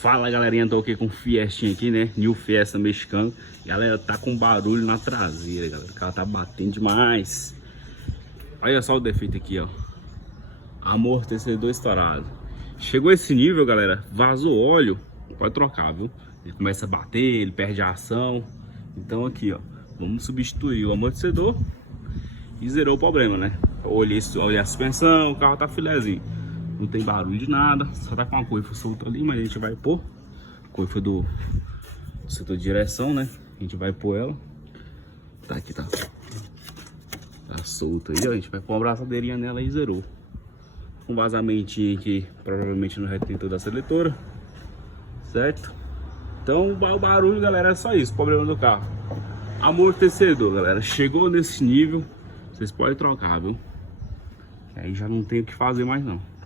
Fala galerinha, tô aqui com o Fiestinha aqui, né? New Fiesta mexicano. Galera, tá com barulho na traseira, galera. O carro tá batendo demais. Olha só o defeito aqui, ó. Amortecedor estourado. Chegou esse nível, galera, vazou óleo, pode trocar, viu? Ele começa a bater, ele perde a ação. Então aqui, ó, vamos substituir o amortecedor e zerou o problema, né? Olhei a suspensão, o carro tá filezinho. Não tem barulho de nada, só tá com uma coifa solta ali, mas a gente vai pôr. Coifa do setor de direção, né? A gente vai pôr ela. Tá aqui, tá. Tá solta aí, ó. A gente vai pôr uma braçadeirinha nela e zerou. Um vazamentinho aqui, provavelmente no retentor da seletora. Certo? Então o barulho, galera, é só isso, problema do carro. Amortecedor, galera, chegou nesse nível, vocês podem trocar, viu? Aí já não tem o que fazer mais não.